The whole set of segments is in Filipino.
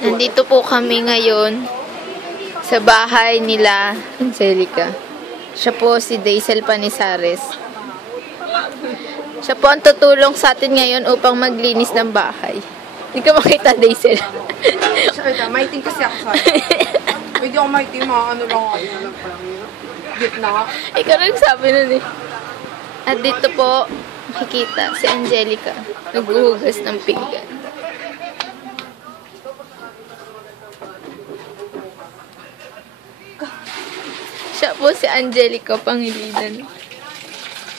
Nandito po kami ngayon sa bahay nila Angelica. Siya po si Daisel Panisares. Siya po ang tutulong sa atin ngayon upang maglinis ng bahay. Hindi ka makita, Daisel. Maiting kasi ako sa hindi ako maiting, mga ano lang ako. Gitna. Ikaw rin sabi nun eh. At dito po, makikita si Angelica. Naghuhugas ng pinggan. Siya po si Angelica Pangilinan.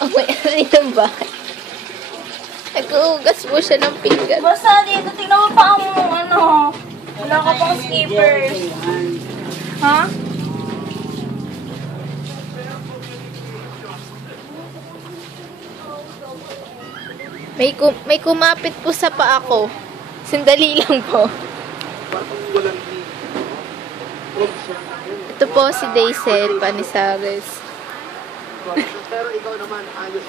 Ang may-ari ng bahay. Naghuhugas po siya ng pinggan. Basta dito, tingnan mo pa ang ano. Wala ka pang skippers. Ha? May kumapit po sa paa ko. Sandali lang po. Ito po si Daisel Panisares.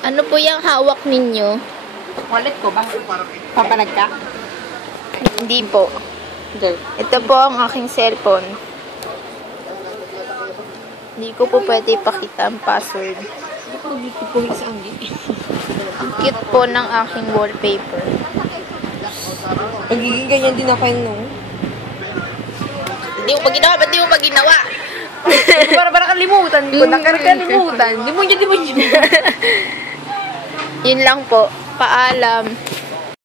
Ano po yung hawak ninyo? Wallet ko ba? Papalag ka? Hindi po. Ito po ang aking cellphone. Hindi ko po pwede ipakita ang password. Dito po sa angin. Ang cute po ng aking wallpaper. Magiging ganyan din ako yun, no? Hindi mo pa ginawa? Ba't di mo pa ginawa? Para kalimutan ko. Nakakalimutan. Di mo niya. Yun lang po. Paalam.